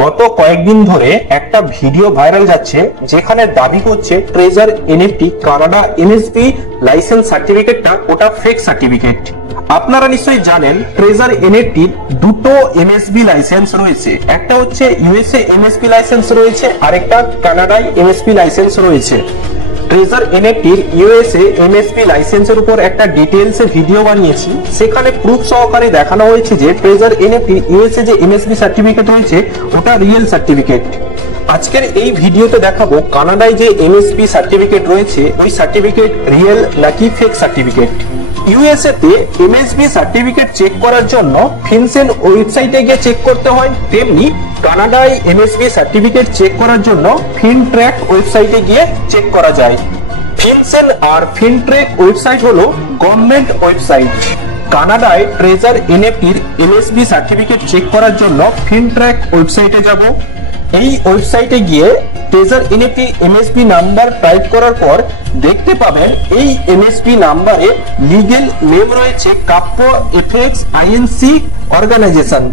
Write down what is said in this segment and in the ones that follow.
গত কয়েকদিন ধরে একটা ভিডিও ভাইরাল যাচ্ছে যেখানে দাবি করছে treasure NFT Canada MSB licence সার্টিফিকেটটা ওটা ফেক সার্টিফিকেট। আপনারা নিশ্চয়ই জানেন ট্রেজার এনএফটির দুটো এমএসবি লাইসেন্স রয়েছে, একটা হচ্ছে ইউএসএ এমএসবি লাইসেন্স রয়েছে আর একটা কানাডায় এমএসবি লাইসেন্স রয়েছে। ট্রেজার এনএফটির ইউএসএ এমএসবি লাইসেন্সের উপর একটা ডিটেইলসে ভিডিও বানিয়েছি, সেখানে প্রুফ সহকারে দেখানো হয়েছে যে ট্রেজার এনএফটি ইউএসএ যে এমএসবি সার্টিফিকেট রয়েছে ওটা রিয়েল সার্টিফিকেট। আজকের এই ভিডিওতে দেখাবো কানাডায় যে এমএসবি সার্টিফিকেট রয়েছে ওই সার্টিফিকেট রিয়েল নাকি ফেক সার্টিফিকেট। ইউএসএ তে এমএসবি সার্টিফিকেট চেক করার জন্য ফিনসেন ওয়েবসাইটে গিয়ে চেক করতে হয়, তেমনি কানাডায় এমএসবি সার্টিফিকেট চেক করার জন্য ফিনট্র্যাক ওয়েবসাইটে গিয়ে চেক করা যায়। ফিনসেন আর ফিনট্র্যাক ওয়েবসাইট হলো গভর্নমেন্ট ওয়েবসাইট। কানাডায় ট্রেজার এনএফটির এমএসবি সার্টিফিকেট চেক করার জন্য ফিনট্র্যাক ওয়েবসাইটে যাব। এই ওয়েবসাইটে গিয়ে treasure NFT MSB number type করার পর দেখতে পাবেন এই এমএসবি নাম্বারে লিগ্যাল নেম রয়েছে কাপ্পো এফএক্স আইএনসি অর্গানাইজেশন।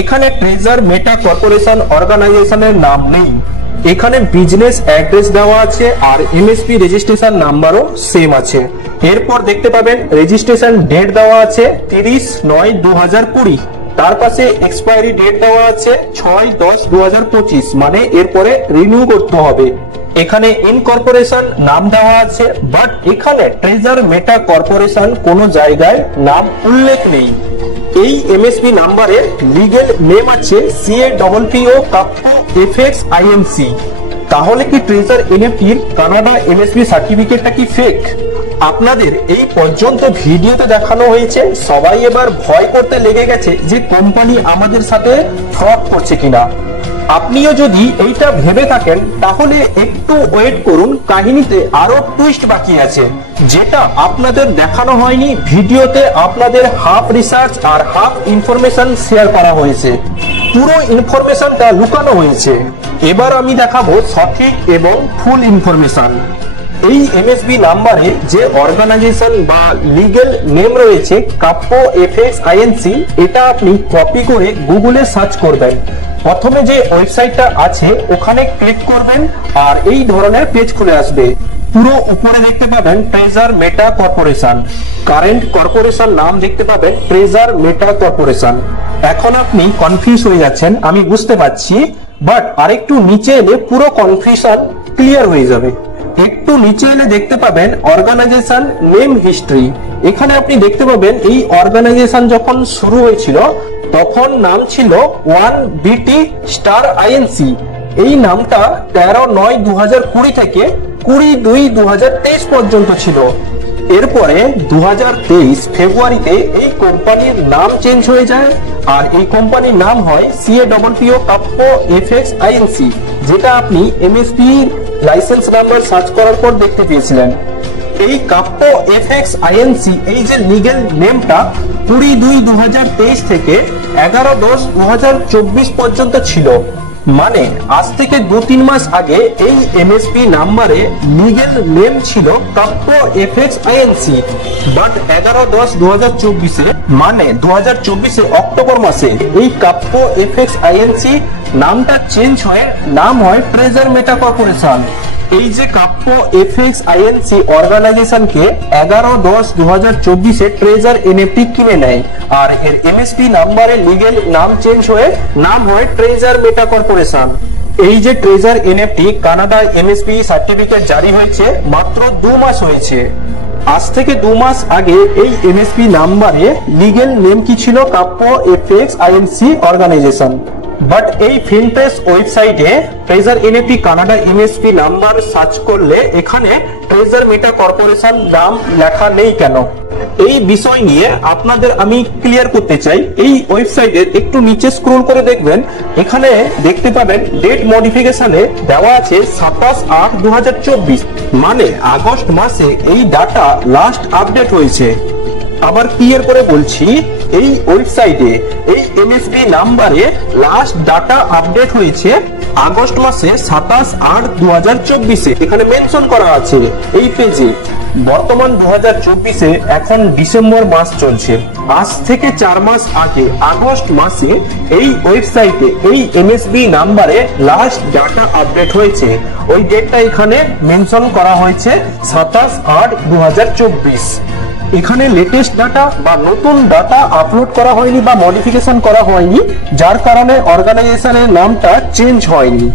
এখানে ট্রেজার মেটা কর্পোরেশন অর্গানাইজেশনের নাম নেই, এখানে বিজনেস অ্যাড্রেস দেওয়া আছে আর এমএসপি রেজিস্ট্রেশন নাম্বারও সেম আছে। এরপর দেখতে পাবেন রেজিস্ট্রেশন ডেট দেওয়া আছে 30/9/2020, তার পাশে এক্সপায়ারি ডেট দেওয়া আছে 6/10/2025, মানে এরপরে রিনিউ করতে হবে। এখানে ইনকর্পোরেশন নাম দেওয়া আছে, বাট এখানে ট্রেজার মেটা কর্পোরেশন কোনো জায়গায় নাম উল্লেখ নেই। এই এমএসপি নাম্বারে লিগ্যাল নেম আছে CAPPO কাপ্পো এফএক্স আইএনসি। তাহলে কি ট্রেজার এনএফটির কানাডা এমএসপি সার্টিফিকেটটা কি ফেক? আপনাদের এই পর্যন্ত ভিডিওতে দেখানো হয়েছে, সবাই এবার ভয় করতে লেগে গেছে যে কোম্পানি আমাদের সাথে ফ্রড করছে কিনা। আপনিও যদি এইটা ভেবে থাকেন তাহলে একটু ওয়েট করুন, কাহিনীতে আরো টুইস্ট বাকি আছে যেটা আপনাদের দেখানো হয়নি। ভিডিওতে আপনাদের হাফ রিসার্চ আর হাফ ইনফরমেশন শেয়ার করা হয়েছে, পুরো ইনফরমেশনটা লুকানো হয়েছে। এবার আমি দেখাবো সঠিক এবং ফুল ইনফরমেশন। এই এমএসবি নাম্বারে যে অর্গানাইজেশন বা লিগ্যাল নেম রয়েছে কাপ্পো এফএক্স আইএনসি, এটা আপনি কপি করে গুগলে সার্চ করবেন। প্রথমে যে ওয়েবসাইটটা আছে ওখানে ক্লিক করবেন আর এই ধরনের পেজ খুলে আসবে। পুরো উপরে দেখতে পাবেন ট্রেজার মেটা কর্পোরেশন, কারেন্ট কর্পোরেশন নাম দেখতে পাবেন ট্রেজার মেটা কর্পোরেশন। এখন আপনি কনফিউজ হয়ে যাচ্ছেন, আমি বুঝতে পারছি, বাট আরেকটু নিচে এলে পুরো কনফিউশন ক্লিয়ার হয়ে যাবে। একটু নিচে এলে দেখতে পাবেন অর্গানাইজেশন নেম হিস্ট্রি। এখানে আপনি দেখতে পাবেন এই অর্গানাইজেশন যখন শুরু হয়েছিল তখন নাম ছিল 1BT স্টার আইএনসি। এই নামটা 13/9/2020 থেকে 20/2/2023 পর্যন্ত ছিল। এরপরে 2023 ফেব্রুয়ারিতে এই কোম্পানির নাম চেঞ্জ হয়ে যায় আর এই কোম্পানির নাম হয় CAPPO কাপ্পো এফএক্স আইএনসি, যেটা আপনি এমএসপি লাইসেন্স নাম্বার সার্চ করার পর দেখতে পেয়েছিলেন। এই কাপ্পো এফএক্স আইএনসি এই যে লিগ্যাল নেমটা 20/2/2023 থেকে 11/10/2024 পর্যন্ত ছিল, মানে আজ থেকে 2-3 মাস আগে এই এমএসপি নাম্বারে লিগ্যাল নেম ছিল কাপ্পো এফএক্স আইএনসি, বাট 11/10/2024 মানে 2024 অক্টোবর মাসে এই কাপ্পো এফএক্স আইএনসি নামটা চেঞ্জ হয়ে নাম হয় ট্রেজার মেটা কর্পোরেশন। এই যে কাপ্পো এফএক্স আইএনসি অর্গানাইজেশনকে 11/10/2024 ট্রেজার এনএফটি কিনে নেয় আর এর এমএসপি নাম্বারে লিগ্যাল নাম চেঞ্জ হয়ে নাম হয় ট্রেজার মেটা কর্পোরেশন। এই যে treasure NFT Canada MSP certificate জারি হয়েছে মাত্র 2 মাস হয়েছে। আজ থেকে 2 মাস আগে এই এমএসপি নাম্বারে লিগ্যাল নেম কি ছিল? কাপ্পো এফএক্স আইএনসি অর্গানাইজেশন। বাট এই ফিনট্রেস ওয়েবসাইটে treasure NFT Canada MSP number search করলে এখানে ট্রেজার মেটা কর্পোরেশন নাম লেখা নেই কেন? এই বিষয় নিয়ে আপনাদের আমি ক্লিয়ার করতে চাই। এই ওয়েবসাইটের একটু নিচে স্ক্রল করে দেখবেন, এখানে দেখতে পাবেন ডেট মডিফিকেশনে দেওয়া আছে 27/8/2024, মানে আগস্ট মাসে এই ডাটা লাস্ট আপডেট হয়েছে। আবার ক্লিয়ার করে বলছি, এই ওয়েবসাইটে এই এমএসপি নাম্বারে লাস্ট ডাটা আপডেট হয়েছে আগস্ট মাসে 27/8/2024 এখানে মেনশন করা আছে এই পেজে। বর্তমান 2024 এখন ডিসেম্বর মাস চলছে। আজ থেকে 4 মাস আগে আগস্ট মাসে এই ওয়েবসাইটে এই এমএসবি নাম্বারে লাস্ট ডাটা আপডেট হয়েছে। ওই ডেটটা এখানে মেনশন করা হয়েছে 27/8/2024। এখানে লেটেস্ট ডাটা বা নতুন ডাটা আপলোড করা হয়নি বা মডিফিকেশন করা হয়নি, যার কারণে অর্গানাইজেশনের নামটা চেঞ্জ হয়নি।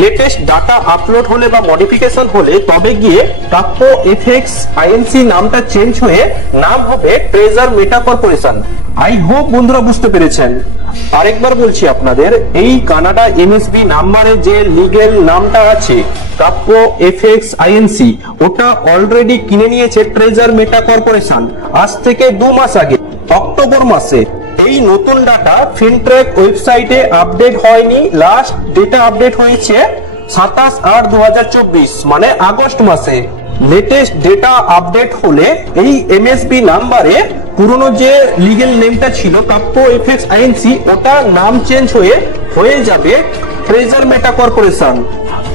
লেটেস্ট ডাটা আপলোড হলে বা মডিফিকেশন হলে তবে গিয়ে কাপ্পো এফএক্স আইএনসি নামটা চেঞ্জ হয়ে নাম হবে treasure meta corporation. I hope বন্ধুরা বুঝতে পেরেছেন। আরেকবার বলছি আপনাদের, এই কানাডা এমএসবি নাম্বারে যে লিগ্যাল নামটা আছে কাপ্পো এফএক্স আইএনসি, ওটা অলরেডি কিনে নিয়েছে ট্রেজার মেটা কর্পোরেশন আজ থেকে 2 মাস আগে, অক্টোবর মাসে। এই নতুন ডাটা ফিনট্র্যাক ওয়েবসাইটে আপডেট হয়নি, লাস্ট ডেটা আপডেট হয়েছে 27/8/2024 মানে আগস্ট মাসে। লেটেস্ট ডেটা আপডেট হলে এই এমএসবি নাম্বারে পুরনো যে লিগ্যাল নেমটা ছিল কাপ্পো এফএক্স আইএনসি, ওটা নাম চেঞ্জ হয়ে যাবে ট্রেজার মেটা কর্পোরেশন।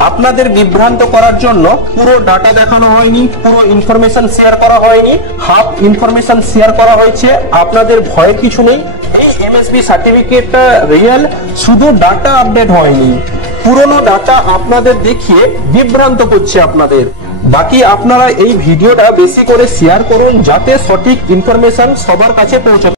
আপনাদের বিভ্রান্ত করার জন্য পুরো ডাটা দেখানো হয়নি, পুরো ইনফরমেশন শেয়ার করা হয়নি, হাফ ইনফরমেশন শেয়ার করা হয়েছে। আপনাদের ভয়ের কিছু নেই, এই এমএসবি সার্টিফিকেটটা রিয়েল, শুধু ডাটা আপডেট হয়নি। পুরনো ডাটা আপনাদের দেখিয়ে বিভ্রান্ত করছে আপনাদের। বাকি আপনারা এই ভিডিওটা বেশি করে শেয়ার করুন যাতে সঠিক ইনফরমেশন সবার কাছে পৌঁছায়।